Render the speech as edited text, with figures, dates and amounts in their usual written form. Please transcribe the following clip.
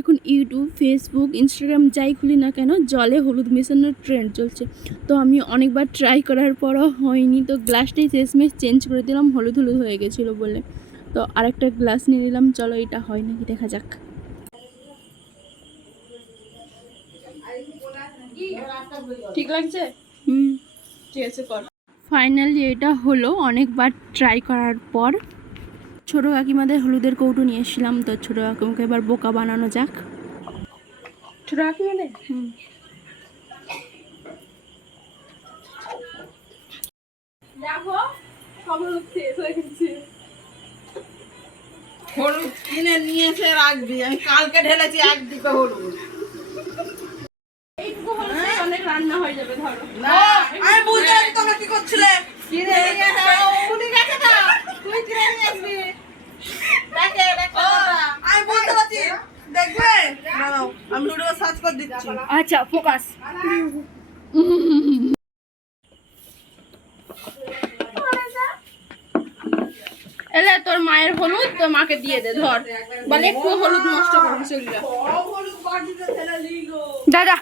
এখন YouTube, Facebook, Instagram যাই খুলি না কেন জলে হলুদ মেশানোর ট্রেন্ড চলছে। তো আমি অনেকবার ট্রাই করার পরও হয়নি, তো গ্লাসটাই শেষমেশ চেঞ্জ করে দিলাম, হলুদ হলুদ হয়ে গেছিলো বলে। তো আরেকটা গ্লাস নিয়ে নিলাম, চলো এটা হয় নাকি দেখা যাক। ঠিক লাগছে? ঠিক আছে কর। ফাইনালি এটা হলো অনেকবার ট্রাই করার পর। ছোটো কাকিমাদের হলুদের কৌটো নিয়ে এসেছিলাম, তো ছোটো কাকিমাকে এবার বোকা বানানো যাক। ছোটো কাকিমাদের দেখো সব হলুদ শেষ হয়ে গেছে। হলুদ কিনে নিয়ে এসে রাখবি, আমি কালকে ঢেলেছি এক ডিপে হলুদ। এইটুকু হলুদ অনেক রান্না হয়ে যাবে ধরো। আমি বুঝতে পারছি তোমরা কি করছিলে। কিনে নিয়ে উনি গেছে না, তুই কিনে নিয়ে আসবি। আমি বুঝতে পারছি, দেখবে দাঁড়াও আমি ভিডিও সার্চ করে দিচ্ছি। আচ্ছা ফোকাস। এলে তোর মায়ের হলুদ তোর মাকে দিয়ে দে, ধর বলে একটু হলুদ নষ্ট করবি চলবে। দাদা